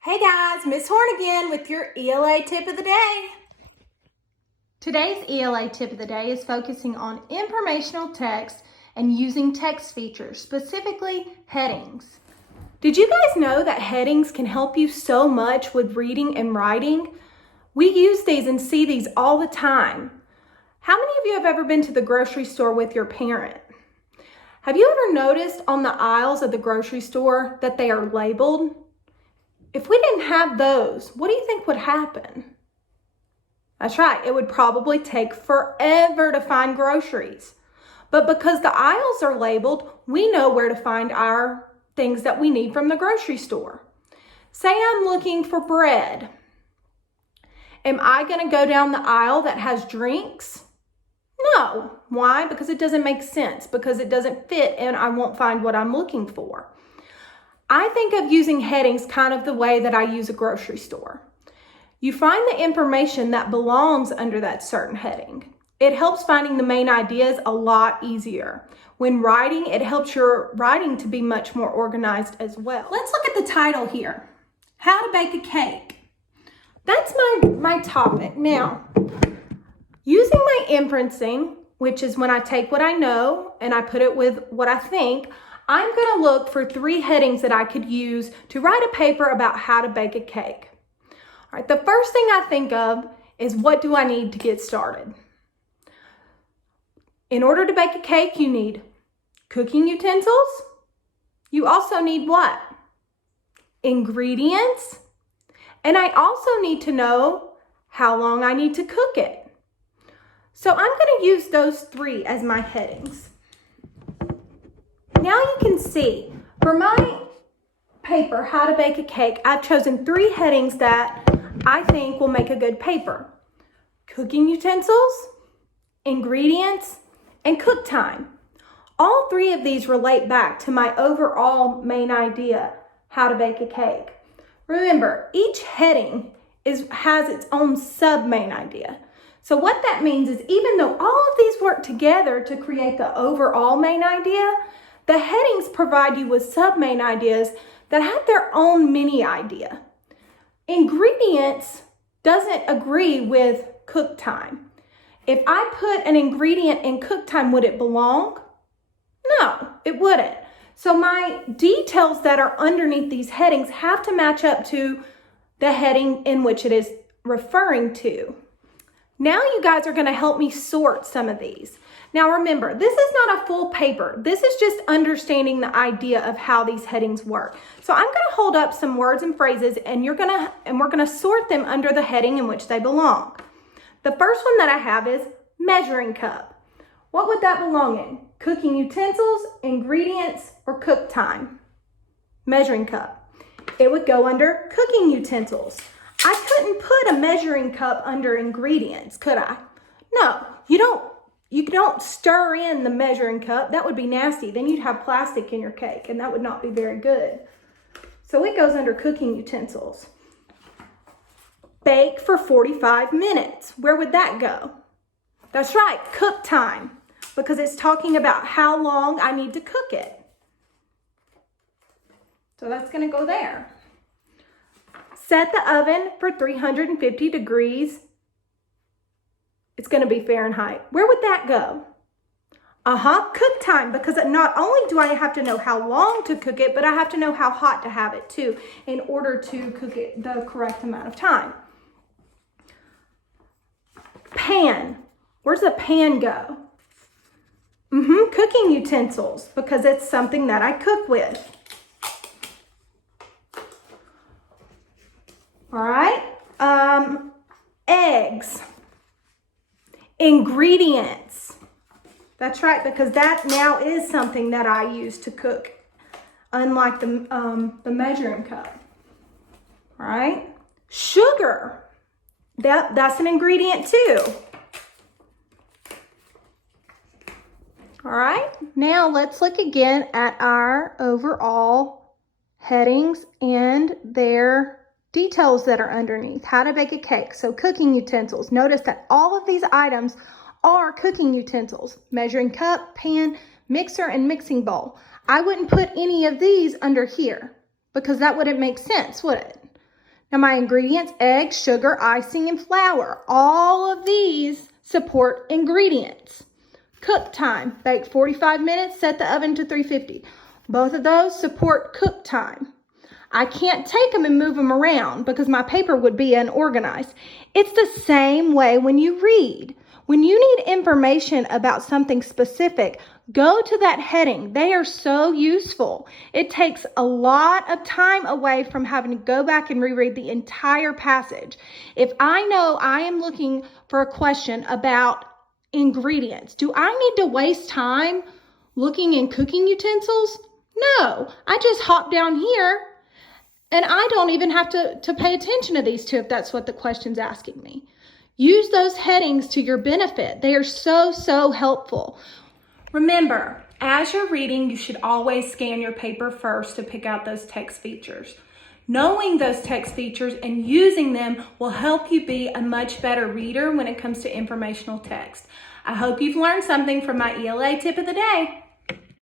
Hey guys, Miss Horn again with your ELA tip of the day. Today's ELA tip of the day is focusing on informational text and using text features, specifically headings. Did you guys know that headings can help you so much with reading and writing? We use these and see these all the time. How many of you have ever been to the grocery store with your parent? Have you ever noticed on the aisles of the grocery store that they are labeled? If we didn't have those, what do you think would happen? That's right, it would probably take forever to find groceries. But because the aisles are labeled, we know where to find our things that we need from the grocery store. Say I'm looking for bread. Am I going to go down the aisle that has drinks? No. Why? Because it doesn't make sense, because it doesn't fit and I won't find what I'm looking for. I think of using headings kind of the way that I use a grocery store. You find the information that belongs under that certain heading. It helps finding the main ideas a lot easier. When writing, it helps your writing to be much more organized as well. Let's look at the title here. How to bake a cake. That's my topic. Now, using my inferencing, which is when I take what I know and I put it with what I think, I'm going to look for 3 headings that I could use to write a paper about how to bake a cake. All right, the first thing I think of is, what do I need to get started? In order to bake a cake, you need cooking utensils. You also need what? Ingredients. And I also need to know how long I need to cook it. So I'm going to use those 3 as my headings. Now you can see, for my paper, How to Bake a Cake, I've chosen 3 headings that I think will make a good paper. Cooking utensils, ingredients, and cook time. All 3 of these relate back to my overall main idea, how to bake a cake. Remember, each heading has its own sub-main idea. So what that means is, even though all of these work together to create the overall main idea, the headings provide you with sub-main ideas that have their own mini idea. Ingredients doesn't agree with cook time. If I put an ingredient in cook time, would it belong? No, it wouldn't. So my details that are underneath these headings have to match up to the heading in which it is referring to. Now you guys are going to help me sort some of these. Now remember, this is not a full paper. This is just understanding the idea of how these headings work. So I'm going to hold up some words and phrases, and we're going to sort them under the heading in which they belong. The first one that I have is measuring cup. What would that belong in? Cooking utensils, ingredients, or cook time? Measuring cup. It would go under cooking utensils. I couldn't put a measuring cup under ingredients, could I? No, you don't stir in the measuring cup. That would be nasty. Then you'd have plastic in your cake, and that would not be very good. So it goes under cooking utensils. Bake for 45 minutes. Where would that go? That's right, cook time, because it's talking about how long I need to cook it. So that's going to go there. Set the oven for 350 degrees. It's going to be Fahrenheit. Where would that go? Cook time, because not only do I have to know how long to cook it, but I have to know how hot to have it too in order to cook it the correct amount of time. Pan. Where's the pan go? Cooking utensils, because it's something that I cook with. All right. Eggs. Ingredients. That's right, because that now is something that I use to cook, unlike the measuring cup. All right. Sugar. That's an ingredient too. All right. Now let's look again at our overall headings and their details that are underneath. How to bake a cake. So cooking utensils. Notice that all of these items are cooking utensils. Measuring cup, pan, mixer, and mixing bowl. I wouldn't put any of these under here because that wouldn't make sense, would it? Now my ingredients, eggs, sugar, icing, and flour. All of these support ingredients. Cook time, bake 45 minutes, set the oven to 350. Both of those support cook time. I can't take them and move them around because my paper would be unorganized. It's the same way when you read. When you need information about something specific, go to that heading. They are so useful. It takes a lot of time away from having to go back and reread the entire passage. If I know I am looking for a question about ingredients, do I need to waste time looking in cooking utensils? No, I just hop down here and I don't even have to pay attention to these two if that's what the question's asking me. Use those headings to your benefit. They are so helpful. Remember, as you're reading, you should always scan your paper first to pick out those text features. Knowing those text features and using them will help you be a much better reader when it comes to informational text. I hope you've learned something from my ELA tip of the day.